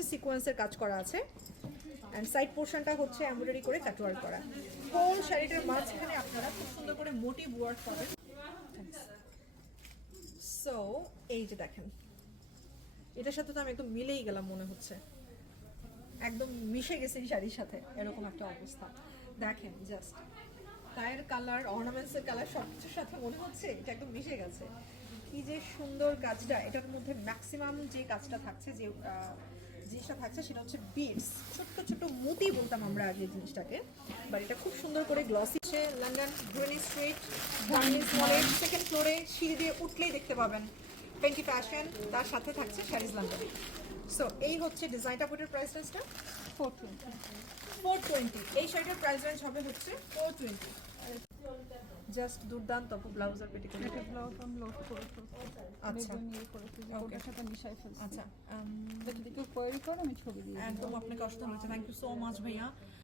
সিকোয়েন্সের কাজ করা আছে এন্ড সাইড পোরশনটা হচ্ছে এমব্রয়ডারি করে কাটওয়ার্ক করা। হোল শাড়িটার মাঝখানে আপনারা খুব সুন্দর করে মোটিভ ওয়ার্ক পাবেন। সো এই যে দেখেন, এটার সাথে তো আমি একদম মিলেই গেলাম মনে হচ্ছে, একদম মিশে গেছে এই শাড়ির সাথে, এরকম একটা অবস্থা। দেখেন জাস্ট গায়ের কালার, অর্নামেন্টসের কালার সবকিছুর সাথে মনে হচ্ছে এটা একদম মিশে গেছে। কি যে সুন্দর কাজটা, এটার মধ্যে ম্যাক্সিমাম যে কাজটা থাকছে, যে জিনিসটা থাকছে সেটা হচ্ছে বিটস, ছোট্ট ছোট্ট মুতি বলতাম আমরা আগে জিনিসটাকে, বাট এটা খুব সুন্দর করে গ্লসি। লন্ডন গ্রেনি স্ট্রিট ডাইনিস মলের সেকেন্ড ফ্লোরে সিঁড়ি দিয়ে উঠলেই দেখতে পাবেন পেন্টি ফ্যাশন, তার সাথে থাকছে শাড়িজ লন্ডন। সো এই হচ্ছে ডিজাইনটা। পুটের প্রাইস রেঞ্জটা 420। এই শাড়িটার প্রাইস রেঞ্জ হবে হচ্ছে 420। জাস্ট দুর্দান্ত ব্লাউজের পেটিকোট। এটা ব্লাউজ আমি লোড করেছি। আচ্ছা নিয়ে করেছি যে ওটার সাথে মিশাই ফেলছি। আচ্ছা, এটা যদি কেউ কোয়েরি করে আমি ছবি দিয়ে একদম আপনাকে অসাধারণ হয়েছে, থ্যাংক ইউ সো মাচ ভাইয়া।